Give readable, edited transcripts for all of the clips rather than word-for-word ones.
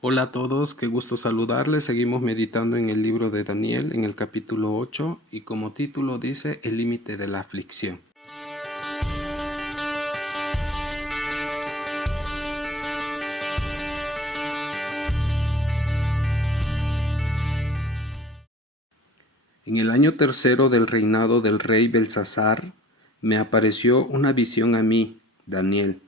Hola a todos, qué gusto saludarles. Seguimos meditando en el libro de Daniel, en el capítulo 8, y como título dice El límite de la aflicción. En el año tercero del reinado del rey Belsasar, me apareció una visión a mí, Daniel,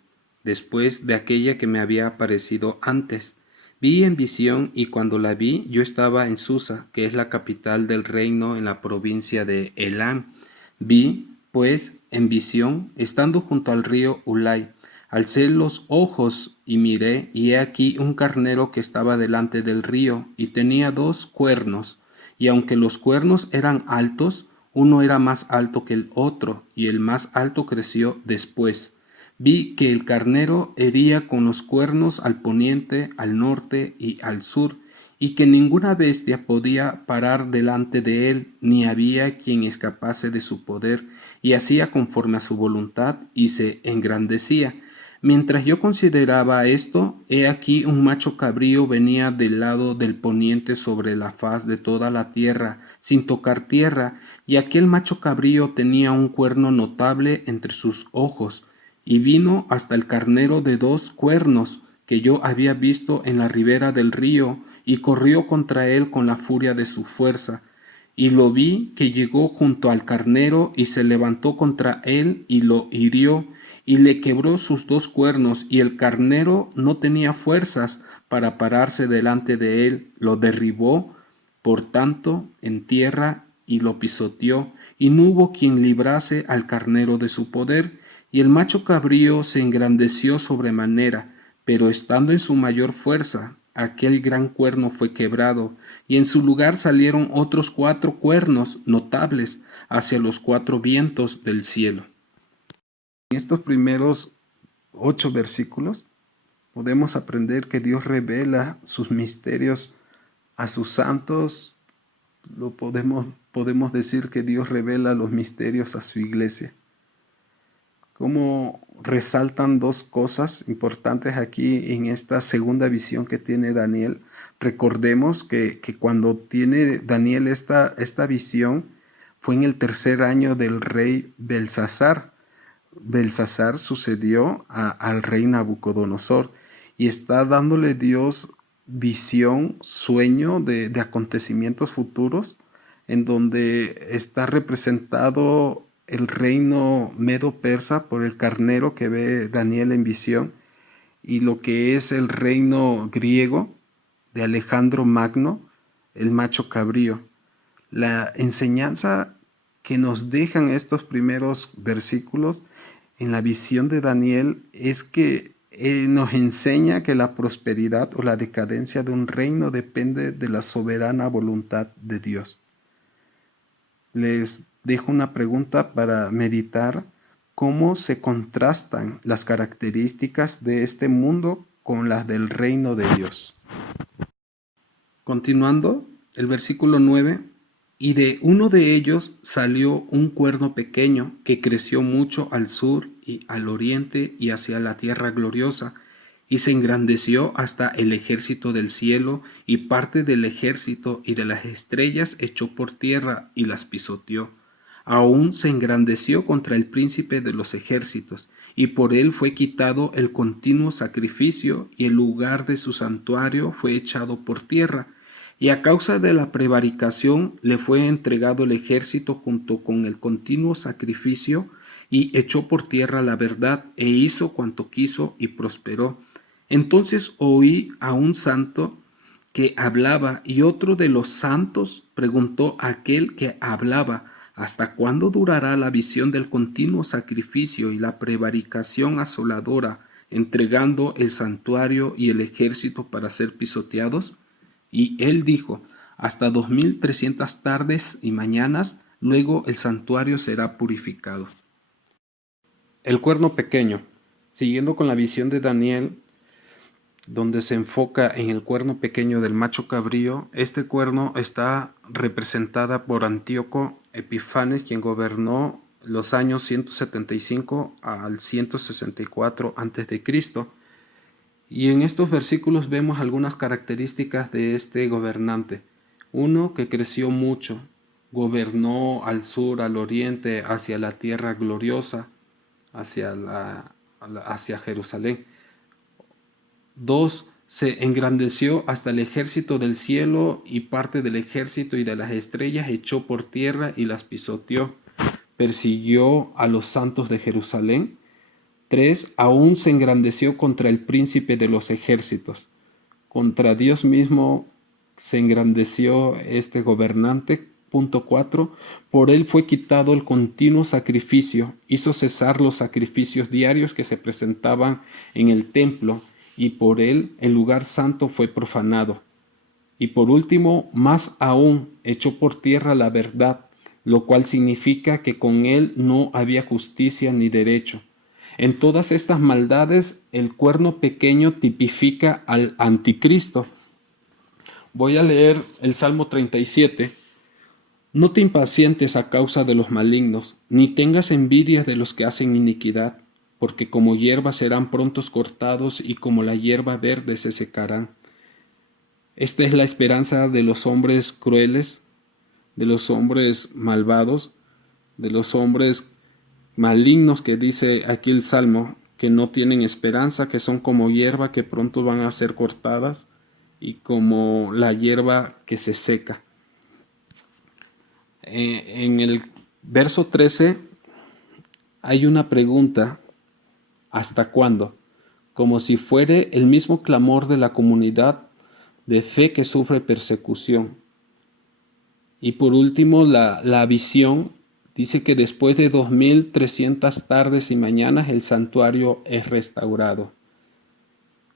después de aquella que me había aparecido antes. Vi en visión y cuando la vi yo estaba en Susa, que es la capital del reino en la provincia de Elam. Vi, pues, en visión, estando junto al río Ulai, alcé los ojos y miré, y he aquí un carnero que estaba delante del río, y tenía 2 cuernos, y aunque los cuernos eran altos, uno era más alto que el otro, y el más alto creció después. Vi que el carnero hería con los cuernos al poniente, al norte y al sur, y que ninguna bestia podía parar delante de él, ni había quien escapase de su poder, y hacía conforme a su voluntad, y se engrandecía. Mientras yo consideraba esto, he aquí un macho cabrío venía del lado del poniente sobre la faz de toda la tierra, sin tocar tierra, y aquel macho cabrío tenía un cuerno notable entre sus ojos, y vino hasta el carnero de 2 cuernos, que yo había visto en la ribera del río, y corrió contra él con la furia de su fuerza. Y lo vi que llegó junto al carnero y se levantó contra él y lo hirió y le quebró sus 2 cuernos, y el carnero no tenía fuerzas para pararse delante de él, lo derribó, por tanto, en tierra y lo pisoteó, y no hubo quien librase al carnero de su poder, y el macho cabrío se engrandeció sobremanera, pero estando en su mayor fuerza, aquel gran cuerno fue quebrado, y en su lugar salieron otros 4 cuernos notables hacia los 4 vientos del cielo. En estos primeros 8 versículos podemos aprender que Dios revela sus misterios a sus santos. Podemos decir que Dios revela los misterios a su iglesia. Como resaltan 2 cosas importantes aquí en esta segunda visión que tiene Daniel. Recordemos que cuando tiene Daniel esta visión fue en el tercer año del rey Belsasar. Belsasar sucedió al rey Nabucodonosor y está dándole Dios visión, sueño de acontecimientos futuros en donde está representado el reino medo-persa por el carnero que ve Daniel en visión y lo que es el reino griego de Alejandro Magno, el macho cabrío. La enseñanza que nos dejan estos primeros versículos en la visión de Daniel es que nos enseña que la prosperidad o la decadencia de un reino depende de la soberana voluntad de Dios. Les dejo una pregunta para meditar: ¿cómo se contrastan las características de este mundo con las del reino de Dios? Continuando, el versículo 9: y de uno de ellos salió un cuerno pequeño que creció mucho al sur y al oriente y hacia la tierra gloriosa, y se engrandeció hasta el ejército del cielo, y parte del ejército y de las estrellas echó por tierra y las pisoteó. Aún se engrandeció contra el príncipe de los ejércitos, y por él fue quitado el continuo sacrificio, y el lugar de su santuario fue echado por tierra. Y a causa de la prevaricación le fue entregado el ejército junto con el continuo sacrificio, y echó por tierra la verdad, e hizo cuanto quiso y prosperó. Entonces oí a un santo que hablaba, y otro de los santos preguntó a aquel que hablaba: ¿hasta cuándo durará la visión del continuo sacrificio y la prevaricación asoladora, entregando el santuario y el ejército para ser pisoteados? Y él dijo: hasta 2300 tardes y mañanas, luego el santuario será purificado. El cuerno pequeño. Siguiendo con la visión de Daniel, donde se enfoca en el cuerno pequeño del macho cabrío, este cuerno está representada por Antíoco Epifanes, quien gobernó los años 175 al 164 a.C., Y en estos versículos vemos algunas características de este gobernante. Uno, que creció mucho, gobernó al sur, al oriente, hacia la tierra gloriosa, hacia Jerusalén. Dos, se engrandeció hasta el ejército del cielo, y parte del ejército y de las estrellas echó por tierra y las pisoteó. Persiguió a los santos de Jerusalén. 3. Aún se engrandeció contra el príncipe de los ejércitos. Contra Dios mismo se engrandeció este gobernante. Punto 4. Por él fue quitado el continuo sacrificio, hizo cesar los sacrificios diarios que se presentaban en el templo, y por él el lugar santo fue profanado. Y por último, más aún, echó por tierra la verdad, lo cual significa que con él no había justicia ni derecho. En todas estas maldades, el cuerno pequeño tipifica al anticristo. Voy a leer el Salmo 37. No te impacientes a causa de los malignos, ni tengas envidia de los que hacen iniquidad, porque como hierba serán prontos cortados y como la hierba verde se secarán. Esta es la esperanza de los hombres crueles, de los hombres malvados, de los hombres malignos que dice aquí el Salmo, que no tienen esperanza, que son como hierba que pronto van a ser cortadas y como la hierba que se seca. En el verso 13 hay una pregunta: ¿hasta cuándo? Como si fuere el mismo clamor de la comunidad de fe que sufre persecución. Y por último, la visión dice que después de 2300 tardes y mañanas el santuario es restaurado.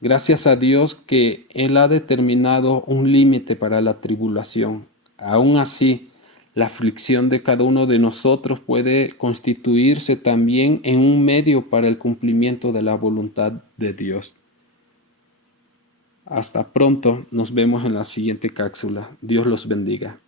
Gracias a Dios que Él ha determinado un límite para la tribulación. Aún así, la aflicción de cada uno de nosotros puede constituirse también en un medio para el cumplimiento de la voluntad de Dios. Hasta pronto, nos vemos en la siguiente cápsula. Dios los bendiga.